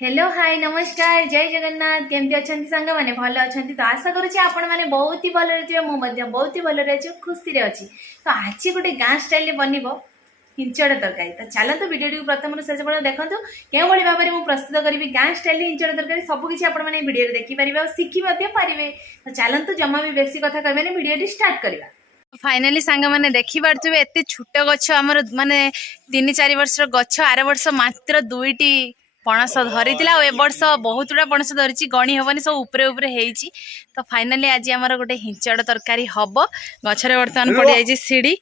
Hello hi नमस्कार जय जगन्नाथ केमती अच्छा सांग मैंने भल अच्छा तो आशा करुँच आपण मैंने बहुत ही भल बहुत ही भल खुशी अच्छी तो आज गोटे गाँ स्टाइल बनब हिंचड़ तरकारी तो चलते भिडियो प्रथम शेष पर्यटन देखो क्यों भाव में प्रस्तुत करी गाँ स्टाइल हिंचड़ तरकारी सबकि आपने भिडियो देखिपारे और शिखिपारे तो चलतु जमा भी बेसी कथा कहने भिडियो स्टार्ट करवा। फाइनाली सांग मैंने देखिपे एत छोट गछ आमर माने 3-4 वर्ष गछ आर वर्ष मात्र 2टी पणस धरी ए वर्ष बहुत गुड़ा पणस धरी गणी हेनी सब उपरे उपरे होती तो फाइनाली आज आमर गोटे हिंचड़ तरकारी हम गचर बर्तमान पड़ जाइए सीढ़ी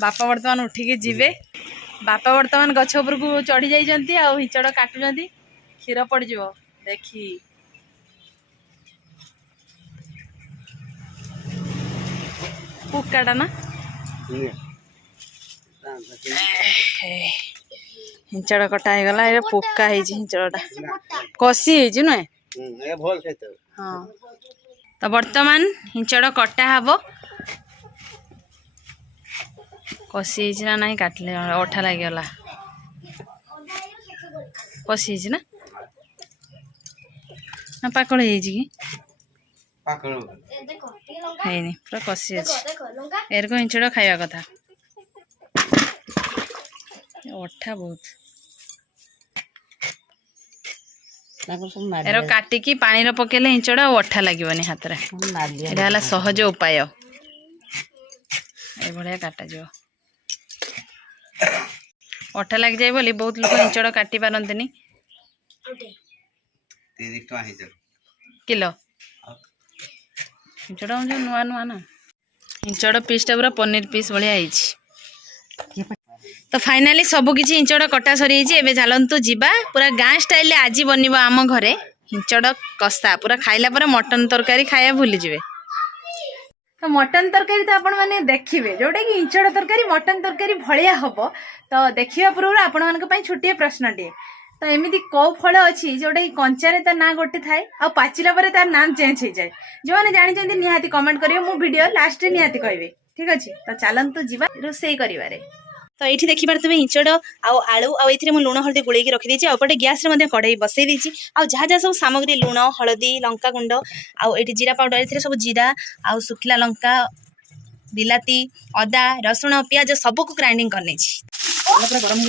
बापा बर्तमान उठिकी जीवे बापा बर्तमान गछ उपर को चढ़ी जाइए हिंचड़ काटुंट क्षीर पड़ देखी पुकाटा ना हिंचड़ कटा हो गला ये पोका हिंचड़ा कसी नुहे हाँ तो बर्तमान हिंचड़ कटा हम कसी ना नहीं काटले अठा लगिगला कसी ना ना पाकल कि है पूरा कसी अच्छे एरको हिंचड़ खावा कथा अठा बहुत एर काटिकी पानी पकेले हिंचड़ा अठा लगे हाथ में सहज उपाय ये काटा जो अठा लग जाए बोली बहुत लोग हिंचड़ काटी पारती किलो हिंचड़ नुआ नुआ ना हिंचड़ पीसटा पूरा पनीर पीस भाई तो फाइनाली सबकि हिंचड़ कटा सरी एबे चलतु जीवा पूरा गाँ स्टाइल आज बनब आम घरे हिंचड़ कषा पूरा खाइला पर मटन तरकारी खाया भूली जाए तो मटन तरकारी तो आपण मैंने देखिए जोटा कि हिंचड़ तरकारी मटन तरकारी भाया हम तो देखा पूर्व आपण मान छोटे प्रश्न टे तो एमती कौ फल अच्छी जोटा कि कंचारे तार ना गोटे थाए आ पाचिला पर तार नाम चेंज हो जाए जो मैंने जानी निहाती कमेंट करेंगे मो वीडियो लास्ट में निहाती कहे ठीक अच्छे तो चलतु जीवा रोसई करें तो ये देखिपे हिंचड़ आलू आउ लुण हल्दी गोल रखीदी आउटे गैस कड़े बसई देती जहाँ जहाँ सब सामग्री लुण हलदी लंका गुंड आउ जीरा पाउडर ये सब जीरा आउ सुखिला लंका बिलाती अदा रसुण पियाज सबको ग्राइंडिंग करनी पूरा गरम हो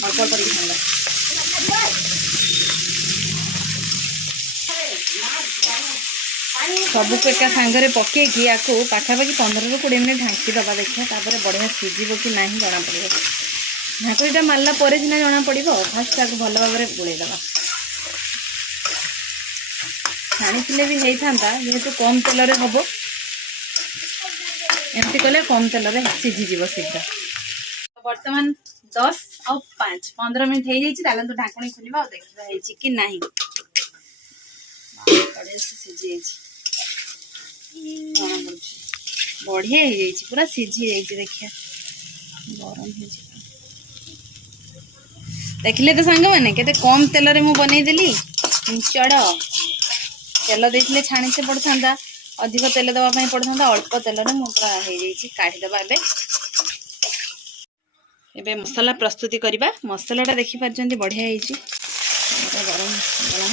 अल्प सबको एका सांगरे पकईकि या पाखापाखि 15-20 मिनट ढांकी दबा देखिए बढ़िया सीझब कि ना जना पड़े ढाकुरीटा मारला सीना जना पड़ फास्ट ताक भल भाव में गोलैदबा छाणी भी होता जेहेतु कम तेल हम एमती कले कम तेल सीझीज शीघ्र बर्तमान 10 और 5-15 मिनट हो जाए तो ढाकुणी खोल देखा कि ना सीझी बढ़िया हो पूरा सीझी देखिए गरम देखिले तो सांग मैंने केते कम तेल रे मु बनईदेली हिंचड़ तेल देते छाणी से पड़ता अधिक तेल दवाई पड़ता अल्प तेल रे मु पूरा हो काढ़ीदे एबे मसला प्रस्तुति करवा मसलाटा देखिपार बढ़िया हो गरम गला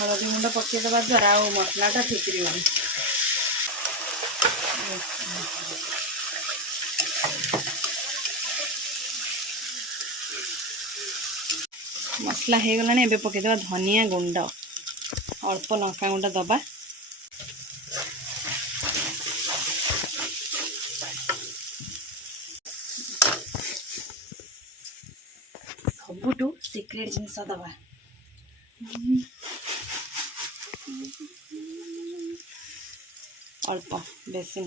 हलदी गुंड पकईदे द्वारा मसलाटा ठीक रही मसला हो गलानी एबे पकईदे धनिया गुंड अल्प लंका गुंड दबा सबुठू सिक्रेट जिनस दबा अल्प बेसी न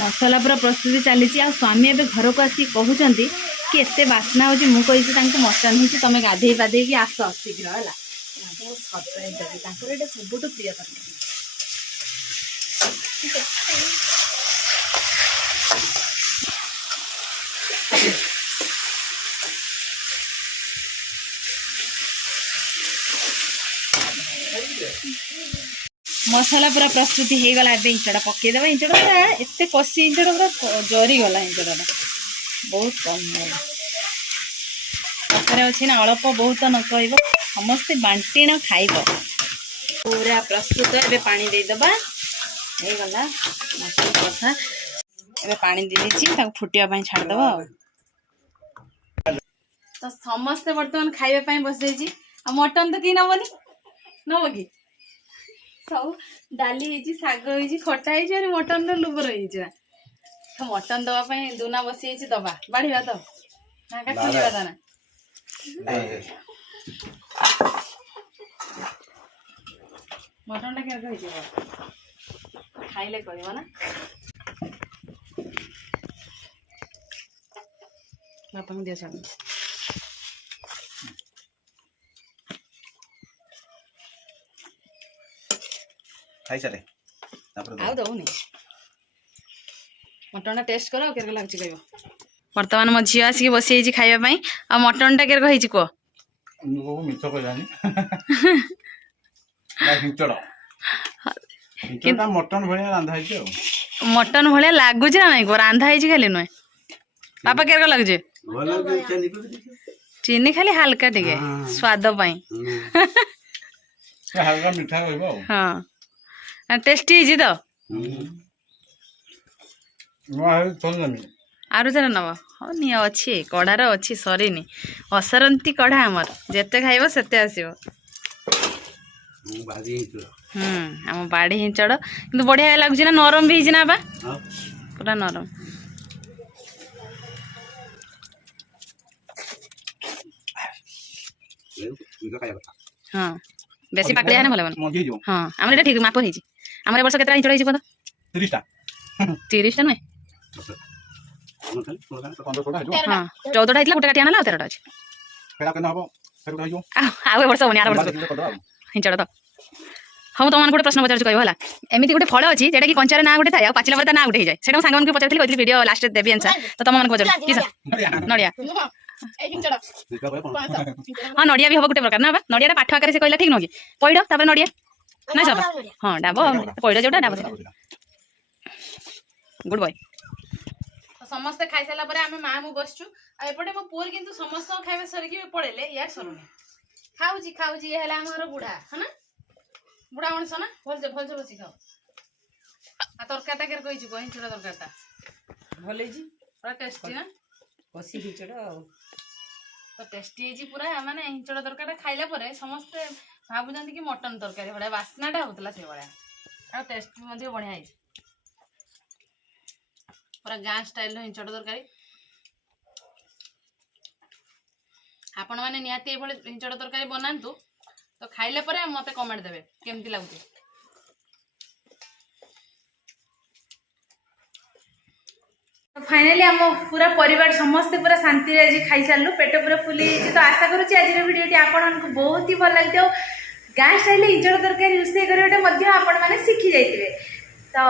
मसला पूरा प्रस्तुति चली स्वामी एवं घर को आसिक कहते कि एत बास्ना हो मुझे मटन हो तुम गाधे पाधे आस शीघ्र है बहुत सरप्राइज देवी तांकर एटा सबुठ प्रिय तरकारी ठीक है मसला पूरा प्रस्तुति हो गला इंचड़ा पकईदे इंचड़ा एत कषि इंचड़ा पूरा जरी गला इंचड़ा बहुत कम पाखे अच्छे ना अल्प बहुत न कह समस्ते बांटी न खाइब पूरा प्रस्तुत ए पानी देदेबा हो गला मटन कषा ए पानी दे फुटा छाड़देव तो समस्ते बर्तमान खाइबा बस जाइए मटन तो कि नबनी नब कि सब डाली शाग खटा है मटन लुबर रही तो मटन दवाई दूना बसी दबा बाढ़ा तो ना का खुलवा तो ना मटन टा क्या खाइले कह ना बापा को दिया छाड़ खाई चले आउ दौनी मटन टेस्ट कर के लगे कह बर्तमान मो झी आसिक बसी खावाई आ मटन टा के कही कह मिछ कहलानी मटन भाया रांधा मटन भाया लगुच ना नहीं रांधा खाली नुहे बापा के लगे चीनी खाली हल्का टे स्वाद हल्का मीठा हाँ टेस्टी तो आरु जरा नब हाँ नि अच्छी कड़ार अच्छी सरीनी असरती कड़ा आमर जिते खाइब सेते आसो आम बाड़ी हिंचड़ कि बढ़िया लगुच ना नरम भी ना बा पूरा नरम हाँ बेसी पाकड़िया ना भल हाँ आम ठीक माप आम वर्ष के हिंचड़ कह 30 नुहे हाँ 14टा होता गोटे काटी आना 13टा अच्छे आउ वर्ष होनी आर वर्ष हिंचड़ तो हाँ तुम गोटे प्रश्न पचार कह एमती गोटे फल अच्छी जेटा कि कंचार ना गोटे थाए पाचिला ना गोटे जाए से सांग पचार वीडियो लास्ट देवी आंसर तो तुम मन पचार कि नड़िया हाँ नड़िया भी हम गोटे प्रकार ना नड़िया पाठ आकार से कहला ठीक नुह कि पैड़ नड़िया ना सब हाँ डाब पैड़ जोटा डाब गुड बॉय समस्ते खाई सारा पर आम माँ मु बसचु एपटे मो पुअर किंतु समस्त खाइबा सरिकी पड़ेले यार सरुनी खाऊची खाऊची ये हला हमर बुढ़ा है ना बुढ़ा मनुष्य ना भल बसी खाओ आ तरकारीटा के कही छु हिंचड़ा तरकारीटा भल है जी पूरा टेस्टी ना कसी हिंचड़ा तो टेस्टी है पूरा माने हिंचड़ा तरकारीटा खाइला परे समस्ते भाबुचंती कि मटन तरकारी भड़ा बास्नाटा होतला से भड़ा आ टेस्ट मध्ये बढ़िया है पूरा गाँ स्टाइल हिंचड़ तरकारी आपण मैंने निहाती हिंचड़ तरकारी बनातु तो खाइले परे मते कमेंट देबे केमती लागुची फाइनली आम पूरा परिवार समस्ते पूरा शांति आज खाई सारू पेट पूरा फुली तो आशा करुँच आज वीडियोटी आपको बहुत ही भल लगी गाँ स्टाइल हिंचड़ तरकारी रोषे करवाटा आपण मैंने शिखी जाइए तो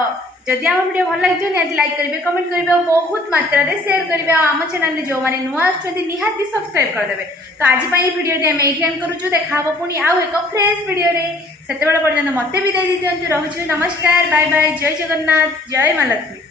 जदि आम वीडियो भल लगे निहाती लाइक करेंगे कमेंट करेंगे और बहुत मात्रा शेयर करेंगे आम चैनल जो मैंने नुआ आसहाती सब्सक्राइब करदे तो आज वीडियो आम ये एंड करूँ देखा पुणी आउ एक फ्रेश वीडियो से पर्यटन मत विदाय दी दिखाँ रोचु नमस्कार बाय बाय जय जगन्नाथ जय माँ लक्ष्मी।